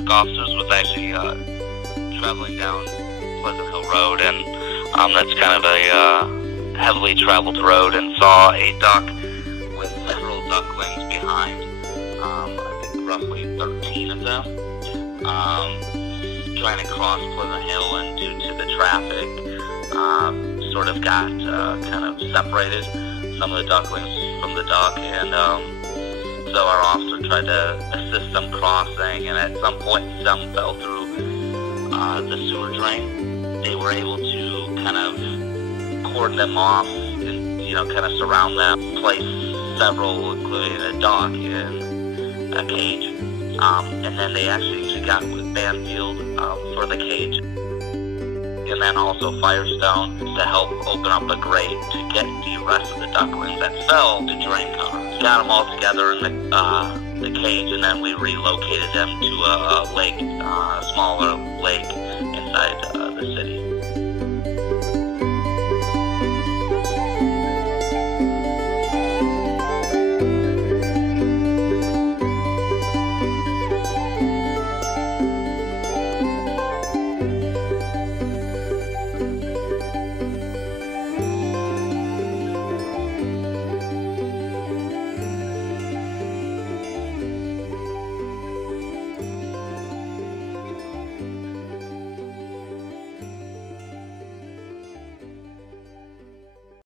traffic officers was actually traveling down Pleasant Hill Road, and that's kind of a heavily traveled road, and saw a duck with several ducklings behind, I think roughly 13 of them, trying to cross Pleasant Hill, and due to the traffic, sort of got kind of separated, some of the ducklings from the duck, and so our officer tried to assist them crossing, and at some point some fell through the sewer drain. They were able to kind of cordon them off and, kind of surround them, place several, including a dog, in a cage. And then they actually got with Banfield for the cage. And then also Firestone to help open up a grate to get the rest of the ducklings that fell to drain cover. Got them all together in the cage, and then we relocated them to a lake, a smaller lake inside the city.